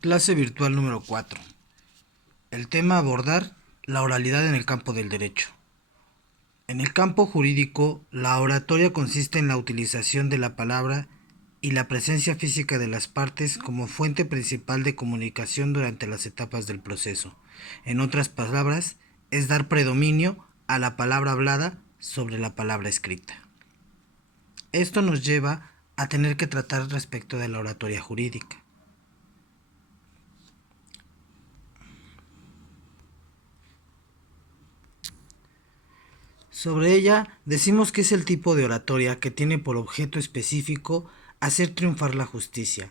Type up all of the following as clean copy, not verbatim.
Clase virtual número 4. El tema a abordar, la oralidad en el campo del derecho. En el campo jurídico, la oratoria consiste en la utilización de la palabra y la presencia física de las partes como fuente principal de comunicación durante las etapas del proceso. En otras palabras, es dar predominio a la palabra hablada sobre la palabra escrita. Esto nos lleva a tener que tratar respecto de la oratoria jurídica. Sobre ella decimos que es el tipo de oratoria que tiene por objeto específico hacer triunfar la justicia.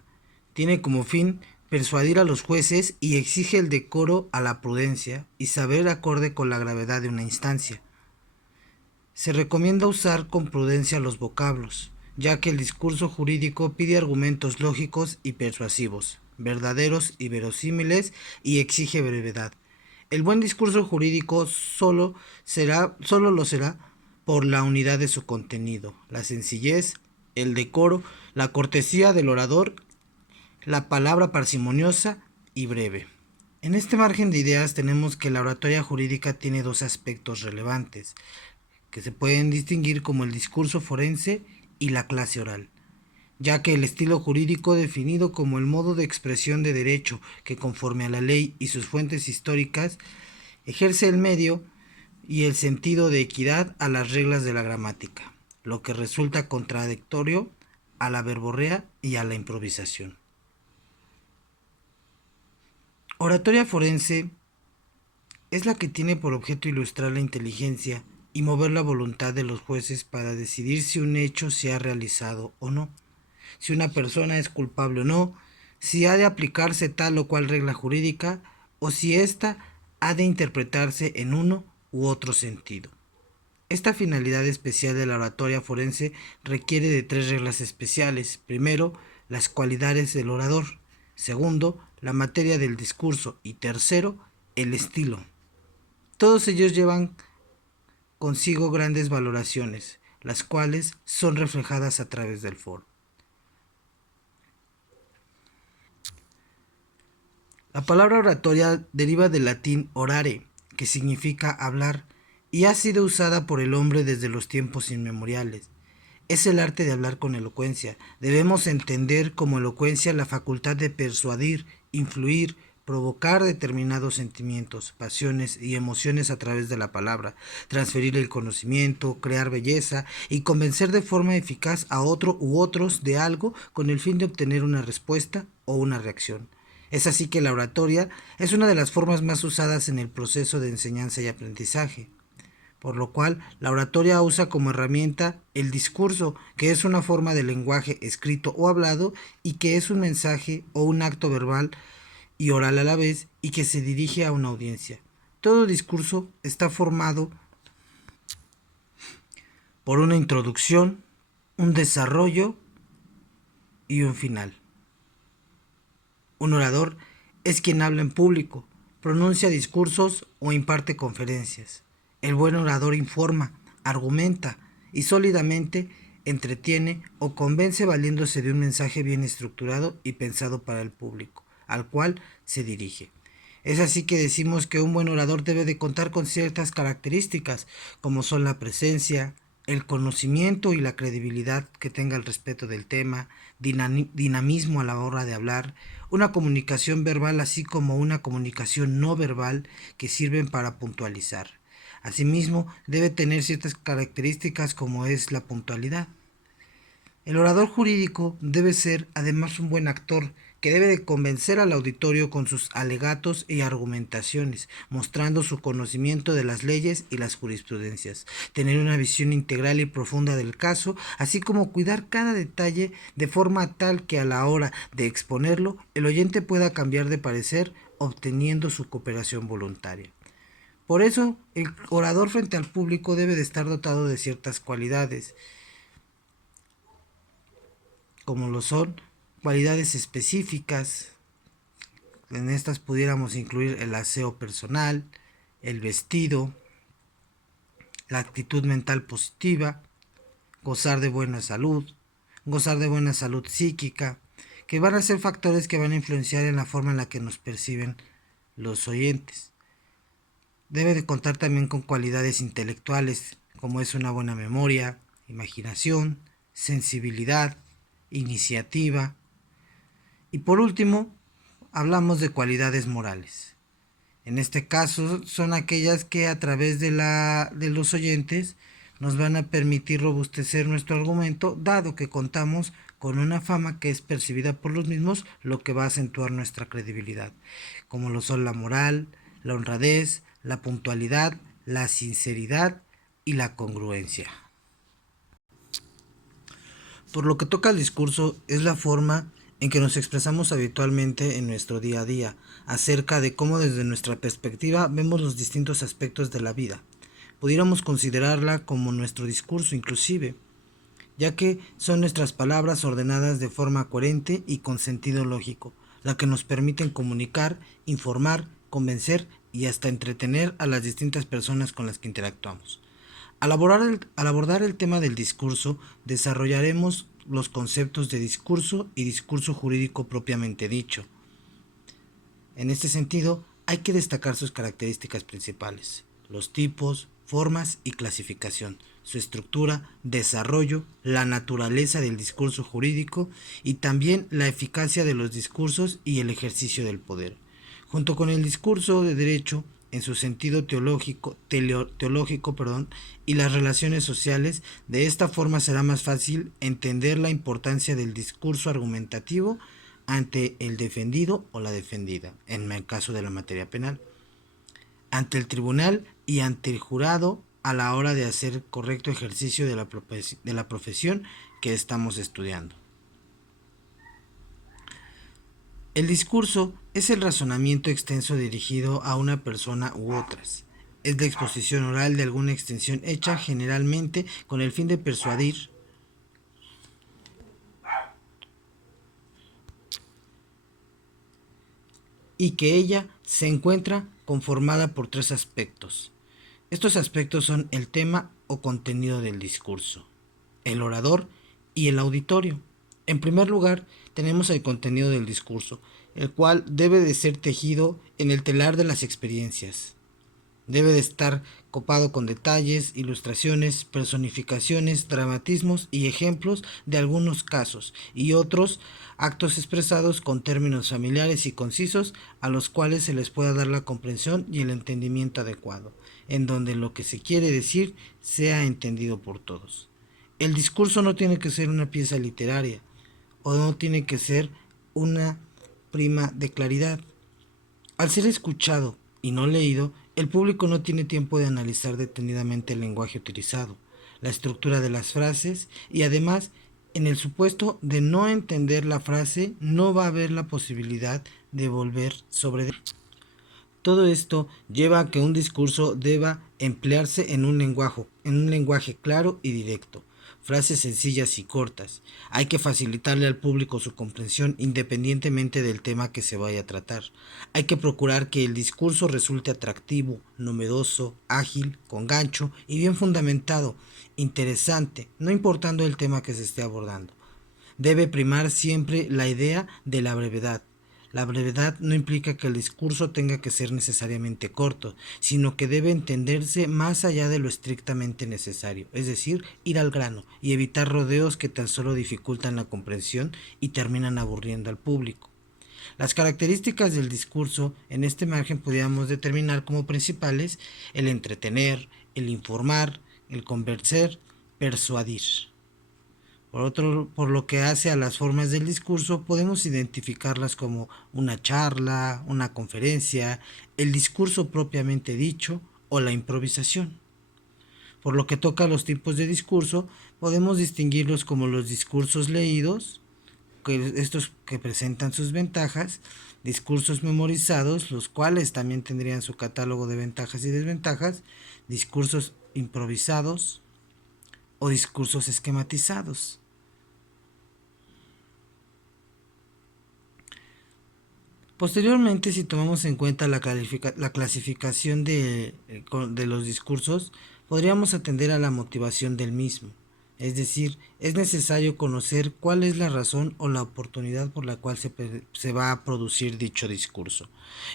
Tiene como fin persuadir a los jueces y exige el decoro a la prudencia y saber acorde con la gravedad de una instancia. Se recomienda usar con prudencia los vocablos, ya que el discurso jurídico pide argumentos lógicos y persuasivos, verdaderos y verosímiles, y exige brevedad. El buen discurso jurídico solo lo será por la unidad de su contenido, la sencillez, el decoro, la cortesía del orador, la palabra parsimoniosa y breve. En este margen de ideas tenemos que la oratoria jurídica tiene dos aspectos relevantes, que se pueden distinguir como el discurso forense y la clase oral, ya que el estilo jurídico definido como el modo de expresión de derecho que conforme a la ley y sus fuentes históricas ejerce el medio y el sentido de equidad a las reglas de la gramática, lo que resulta contradictorio a la verborrea y a la improvisación. Oratoria forense es la que tiene por objeto ilustrar la inteligencia y mover la voluntad de los jueces para decidir si un hecho se ha realizado o no, si una persona es culpable o no, si ha de aplicarse tal o cual regla jurídica o si ésta ha de interpretarse en uno u otro sentido. Esta finalidad especial de la oratoria forense requiere de tres reglas especiales. Primero, las cualidades del orador. Segundo, la materia del discurso. Y tercero, el estilo. Todos ellos llevan consigo grandes valoraciones, las cuales son reflejadas a través del foro. La palabra oratoria deriva del latín orare, que significa hablar, y ha sido usada por el hombre desde los tiempos inmemoriales. Es el arte de hablar con elocuencia. Debemos entender como elocuencia la facultad de persuadir, influir, provocar determinados sentimientos, pasiones y emociones a través de la palabra, transferir el conocimiento, crear belleza y convencer de forma eficaz a otro u otros de algo con el fin de obtener una respuesta o una reacción. Es así que la oratoria es una de las formas más usadas en el proceso de enseñanza y aprendizaje, por lo cual la oratoria usa como herramienta el discurso, que es una forma de lenguaje escrito o hablado y que es un mensaje o un acto verbal y oral a la vez y que se dirige a una audiencia. Todo discurso está formado por una introducción, un desarrollo y un final. Un orador es quien habla en público, pronuncia discursos o imparte conferencias. El buen orador informa, argumenta y sólidamente entretiene o convence valiéndose de un mensaje bien estructurado y pensado para el público, al cual se dirige. Es así que decimos que un buen orador debe de contar con ciertas características, como son la presencia, el conocimiento y la credibilidad que tenga el respeto del tema, dinamismo a la hora de hablar, una comunicación verbal así como una comunicación no verbal que sirven para puntualizar. Asimismo, debe tener ciertas características como es la puntualidad. El orador jurídico debe ser además un buen actor que debe de convencer al auditorio con sus alegatos y argumentaciones, mostrando su conocimiento de las leyes y las jurisprudencias, tener una visión integral y profunda del caso, así como cuidar cada detalle de forma tal que a la hora de exponerlo el oyente pueda cambiar de parecer obteniendo su cooperación voluntaria. Por eso, el orador frente al público debe de estar dotado de ciertas cualidades, como lo son cualidades específicas. En estas pudiéramos incluir el aseo personal, el vestido, la actitud mental positiva, gozar de buena salud psíquica, que van a ser factores que van a influenciar en la forma en la que nos perciben los oyentes. Debe de contar también con cualidades intelectuales, como es una buena memoria, imaginación, sensibilidad, iniciativa. Y por último, hablamos de cualidades morales. En este caso son aquellas que a través de los oyentes nos van a permitir robustecer nuestro argumento, dado que contamos con una fama que es percibida por los mismos, lo que va a acentuar nuestra credibilidad, como lo son la moral, la honradez, la puntualidad, la sinceridad y la congruencia. Por lo que toca al discurso, es la forma en que nos expresamos habitualmente en nuestro día a día, acerca de cómo desde nuestra perspectiva vemos los distintos aspectos de la vida. Pudiéramos considerarla como nuestro discurso inclusive, ya que son nuestras palabras ordenadas de forma coherente y con sentido lógico, la que nos permiten comunicar, informar, convencer y hasta entretener a las distintas personas con las que interactuamos. Al abordar el tema del discurso, desarrollaremos los conceptos de discurso y discurso jurídico propiamente dicho. En este sentido, hay que destacar sus características principales, los tipos, formas y clasificación, su estructura, desarrollo, la naturaleza del discurso jurídico y también la eficacia de los discursos y el ejercicio del poder. Junto con el discurso de derecho, en su sentido teológico, y las relaciones sociales, de esta forma será más fácil entender la importancia del discurso argumentativo ante el defendido o la defendida, en el caso de la materia penal, ante el tribunal y ante el jurado a la hora de hacer correcto ejercicio de la profesión que estamos estudiando. El discurso es el razonamiento extenso dirigido a una persona u otras. Es la exposición oral de alguna extensión hecha generalmente con el fin de persuadir y que ella se encuentra conformada por tres aspectos. Estos aspectos son el tema o contenido del discurso, el orador y el auditorio. En primer lugar, tenemos el contenido del discurso, el cual debe de ser tejido en el telar de las experiencias. Debe de estar copado con detalles, ilustraciones, personificaciones, dramatismos y ejemplos de algunos casos y otros actos expresados con términos familiares y concisos a los cuales se les pueda dar la comprensión y el entendimiento adecuado, en donde lo que se quiere decir sea entendido por todos. El discurso no tiene que ser una pieza literaria o no tiene que ser una prima de claridad. Al ser escuchado y no leído, el público no tiene tiempo de analizar detenidamente el lenguaje utilizado, la estructura de las frases y además, en el supuesto de no entender la frase, no va a haber la posibilidad de volver sobre. Todo esto lleva a que un discurso deba emplearse en un lenguaje claro y directo, frases sencillas y cortas. Hay que facilitarle al público su comprensión independientemente del tema que se vaya a tratar. Hay que procurar que el discurso resulte atractivo, novedoso, ágil, con gancho y bien fundamentado, interesante, no importando el tema que se esté abordando. Debe primar siempre la idea de la brevedad. La brevedad no implica que el discurso tenga que ser necesariamente corto, sino que debe entenderse más allá de lo estrictamente necesario, es decir, ir al grano y evitar rodeos que tan solo dificultan la comprensión y terminan aburriendo al público. Las características del discurso en este margen podríamos determinar como principales el entretener, el informar, el convencer, persuadir. Por lo que hace a las formas del discurso, podemos identificarlas como una charla, una conferencia, el discurso propiamente dicho o la improvisación. Por lo que toca a los tipos de discurso, podemos distinguirlos como los discursos leídos, estos que presentan sus ventajas, discursos memorizados, los cuales también tendrían su catálogo de ventajas y desventajas, discursos improvisados o discursos esquematizados. Posteriormente, si tomamos en cuenta la clasificación de los discursos, podríamos atender a la motivación del mismo. Es decir, es necesario conocer cuál es la razón o la oportunidad por la cual se va a producir dicho discurso.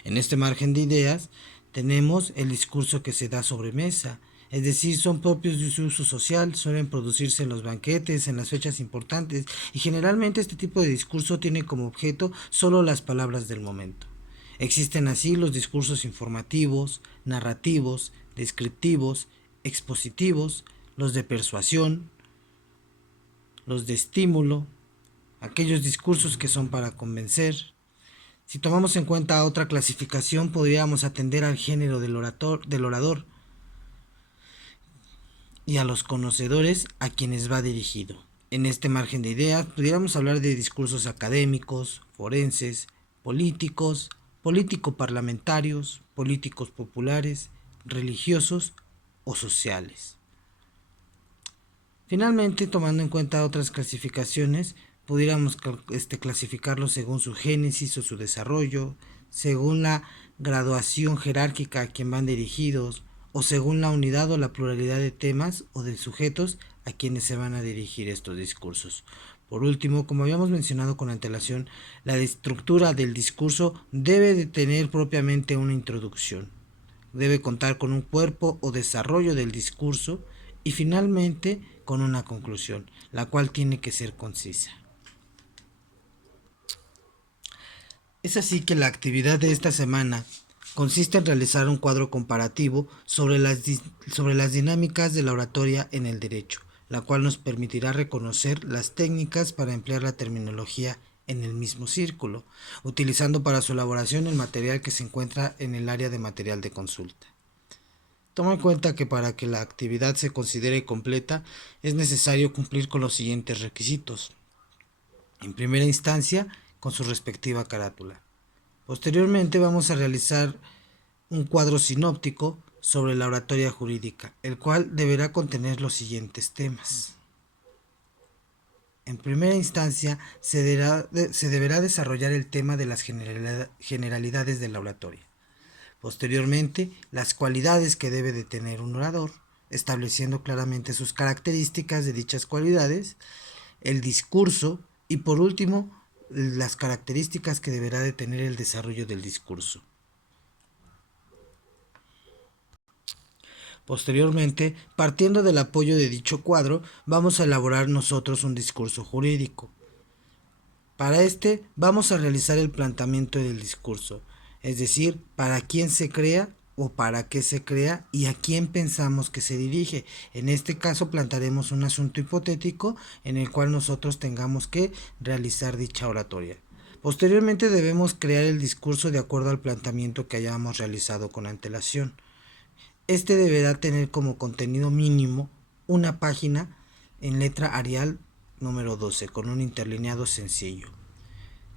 En este margen de ideas tenemos el discurso que se da sobre mesa, es decir, son propios de su uso social, suelen producirse en los banquetes, en las fechas importantes, y generalmente este tipo de discurso tiene como objeto solo las palabras del momento. Existen así los discursos informativos, narrativos, descriptivos, expositivos, los de persuasión, los de estímulo, aquellos discursos que son para convencer. Si tomamos en cuenta otra clasificación, podríamos atender al género del orador y a los conocedores a quienes va dirigido. En este margen de ideas, pudiéramos hablar de discursos académicos, forenses, políticos, político-parlamentarios, políticos populares, religiosos o sociales. Finalmente, tomando en cuenta otras clasificaciones, pudiéramos clasificarlos según su génesis o su desarrollo, según la graduación jerárquica a quien van dirigidos, o según la unidad o la pluralidad de temas o de sujetos a quienes se van a dirigir estos discursos. Por último, como habíamos mencionado con antelación, la estructura del discurso debe de tener propiamente una introducción. Debe contar con un cuerpo o desarrollo del discurso y finalmente con una conclusión, la cual tiene que ser concisa. Es así que la actividad de esta semana consiste en realizar un cuadro comparativo sobre las dinámicas de la oratoria en el derecho, la cual nos permitirá reconocer las técnicas para emplear la terminología en el mismo círculo, utilizando para su elaboración el material que se encuentra en el área de material de consulta. Toma en cuenta que para que la actividad se considere completa es necesario cumplir con los siguientes requisitos. En primera instancia, con su respectiva carátula. Posteriormente vamos a realizar un cuadro sinóptico sobre la oratoria jurídica, el cual deberá contener los siguientes temas. En primera instancia, se deberá desarrollar el tema de las generalidades de la oratoria. Posteriormente, las cualidades que debe de tener un orador, estableciendo claramente sus características de dichas cualidades, el discurso y por último, las características que deberá de tener el desarrollo del discurso. Posteriormente, partiendo del apoyo de dicho cuadro, vamos a elaborar nosotros un discurso jurídico. Para este, vamos a realizar el planteamiento del discurso, es decir, para quién se crea o para qué se crea y a quién pensamos que se dirige. En este caso plantearemos un asunto hipotético en el cual nosotros tengamos que realizar dicha oratoria. Posteriormente debemos crear el discurso de acuerdo al planteamiento que hayamos realizado con antelación. Este deberá tener como contenido mínimo una página en letra Arial número 12 con un interlineado sencillo.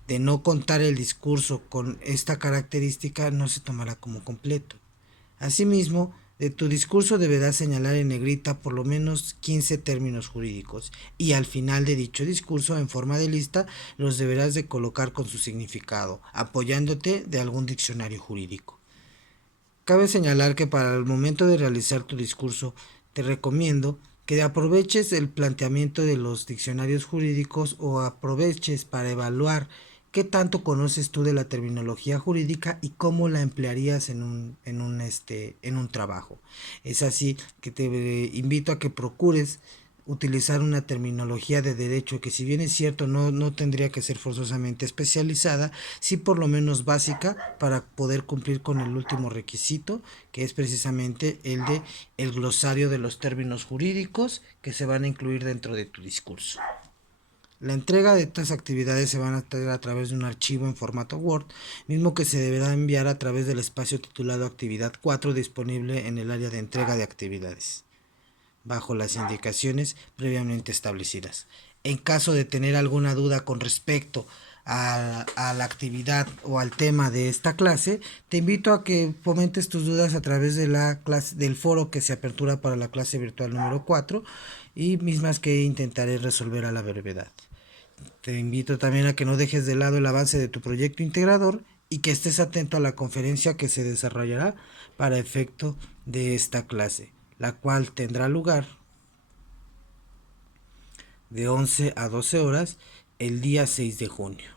De no contar el discurso con esta característica no se tomará como completo. Asimismo, de tu discurso deberás señalar en negrita por lo menos 15 términos jurídicos y al final de dicho discurso en forma de lista los deberás de colocar con su significado, apoyándote de algún diccionario jurídico. Cabe señalar que para el momento de realizar tu discurso te recomiendo que aproveches el planteamiento de los diccionarios jurídicos o aproveches para evaluar qué tanto conoces tú de la terminología jurídica y cómo la emplearías en un trabajo. Es así que te invito a que procures utilizar una terminología de derecho que, si bien es cierto no tendría que ser forzosamente especializada, sí por lo menos básica para poder cumplir con el último requisito, que es precisamente el de el glosario de los términos jurídicos que se van a incluir dentro de tu discurso. La entrega de estas actividades se van a hacer a través de un archivo en formato Word, mismo que se deberá enviar a través del espacio titulado Actividad 4 disponible en el área de entrega de actividades, bajo las indicaciones previamente establecidas. En caso de tener alguna duda con respecto a la actividad o al tema de esta clase, te invito a que fomentes tus dudas a través de la clase, del foro que se apertura para la clase virtual número 4 y mismas que intentaré resolver a la brevedad. Te invito también a que no dejes de lado el avance de tu proyecto integrador y que estés atento a la conferencia que se desarrollará para efecto de esta clase, la cual tendrá lugar de 11 a 12 horas el día 6 de junio.